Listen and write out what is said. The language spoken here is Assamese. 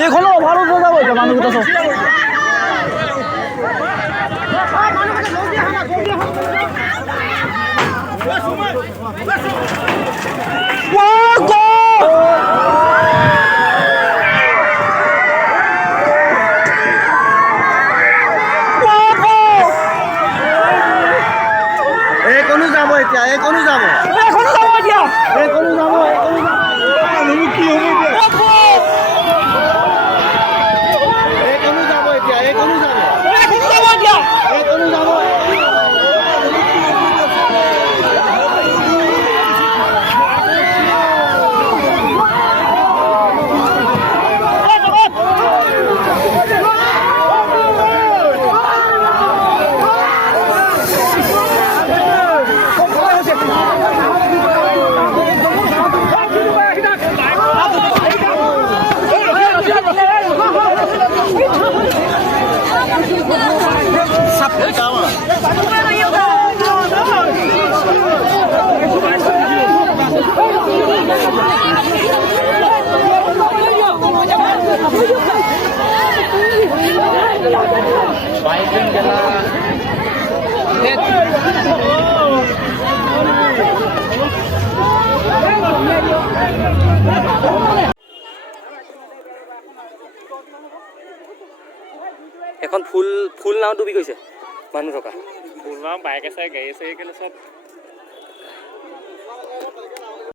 এখনো ভালো তো যাবো তো মানুষ তো কোনো যাব এতিয়া কোনো যাব এখনো যাবো এতিয়া কোনো যাব কি হবে কোনো যাব এতিয়া কোনো যাব এখনো যাবো এতিয়া কোনো যাব এখন ফুল ফুল নাও ডুবি গৈছে মানুহ থকা ফুল নাও বাইক আছে গাড়ী আছে কেলে সব